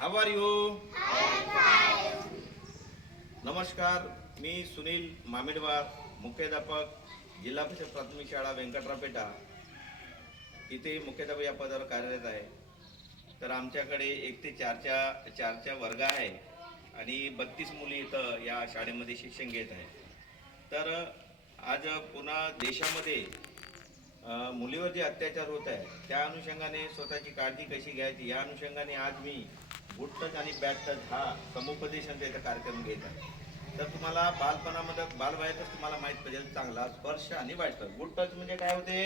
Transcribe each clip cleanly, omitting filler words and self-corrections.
How R you? नमस्कार, मी सुनील मामिडवार, मुख्याध्यापक, जिल्हा परिषद प्राथमिक शाळा व्यंकटरापेटा इथे मुख्याध्यापक या पदावर कार्यरत आहे. तर आमच्याकडे 1 ते 4च्या वर्ग आहे आणि 32 मुली इथं या शाळेमध्ये शिक्षण घेत आहे. तर आज पुन्हा देशामध्ये मुलीवर जे अत्याचार होत आहे त्या अनुषंगाने स्वतःची काळजी कशी घ्यायची या अनुषंगाने आज मी गुड टच आणि बॅड टच हा समुपदेशनचा इथं कार्यक्रम घेत आहे. तर तुम्हाला बालपणामध्ये बालवयातच तुम्हाला माहित पाहिजे चांगला स्पर्श आणि वाईट स्पर्श. गुड टच म्हणजे काय होते?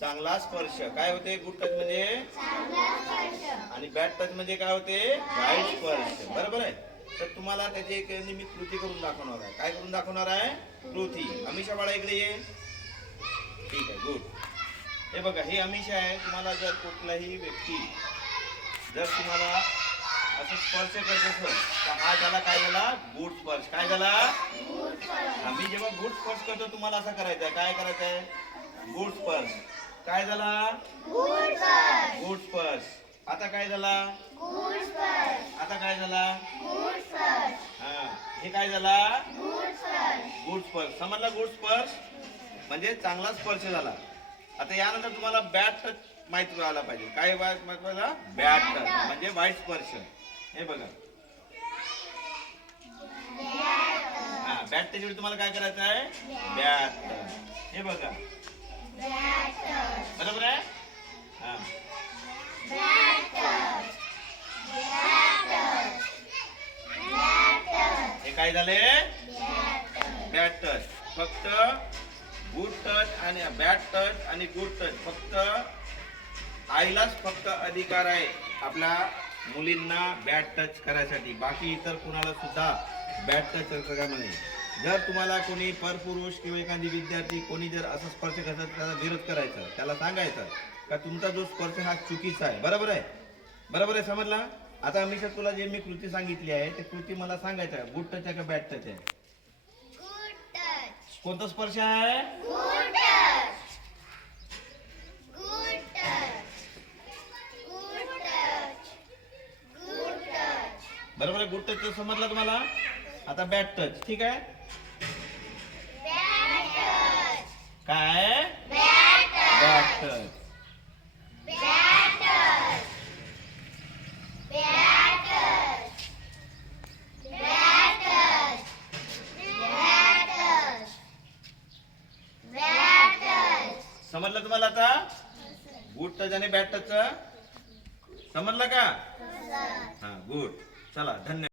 चांगला स्पर्श. काय होते गुड टच म्हणजे? आणि बॅड टच म्हणजे काय होते? वाईट स्पर्श. बरोबर आहे. तर तुम्हाला त्याची एक मी कृती करून दाखवणार आहे. काय करून दाखवणार आहे? कृती. अमिषा बाळा इकडे ये. ठीक आहे, गुड. हे बघा, हे अमिषा आहे. तुम्हाला जर कुठलाही व्यक्ती जर तुम्हाला असं स्पर्श करत असेल तर हा झाला काय झाला? गुड स्पर्श. काय झाला? आम्ही जेव्हा गुड स्पर्श करतो तुम्हाला असं करायचं आहे. काय करायचं आहे? गुड स्पर्श. काय झाला? गुड स्पर्श. आता काय झाला? आता काय झाला? हा, हे काय झाला? गुड स्पर्श. समजला? गुड स्पर्श म्हणजे चांगला स्पर्श झाला. आता यानंतर तुम्हाला बॅड टच माहित व्हायला पाहिजे. काय माहित व्हायला? बॅड टच म्हणजे वाईट स्पर्श. हे बघा, हा, बॅड टच वेळी तुम्हाला काय करायचं आहे? Bad touch. हे बघा, बरोबर आहे. हा, हे काय झाले? Bad touch. फक्त गुड टच आणि बॅड टच आणि गुड टच फक्त आईलाच फक्त अधिकार आहे आपल्या मुलींना बॅड टच करायसाठी. बाकी इतर कुणाला सुद्धा बॅड टच करायचं नाही. जर तुम्हाला कोणी परपुरुष किंवा एखादी विद्यार्थी कोणी जर असं स्पर्श करतात त्याचा विरोध करायचा, त्याला सांगायचं का तुमचा जो स्पर्श हा चुकीचा आहे. बरोबर आहे? बरोबर आहे, समजला? आता अमिषा तुला जे मी कृती सांगितली आहे ते कृती मला सांगायचं आहे. गुड टच आहे का बॅड टच आहे? कोणता स्पर्श आहे? बरोबर आहे. गुड टच समजला तुम्हाला? आता बॅड टच. ठीक आहे. काय? Bad touch. समजलं तुम्हाला? आता गुड टच आणि बॅड टच समजलं का? हा, गुड. चला, धन्यवाद.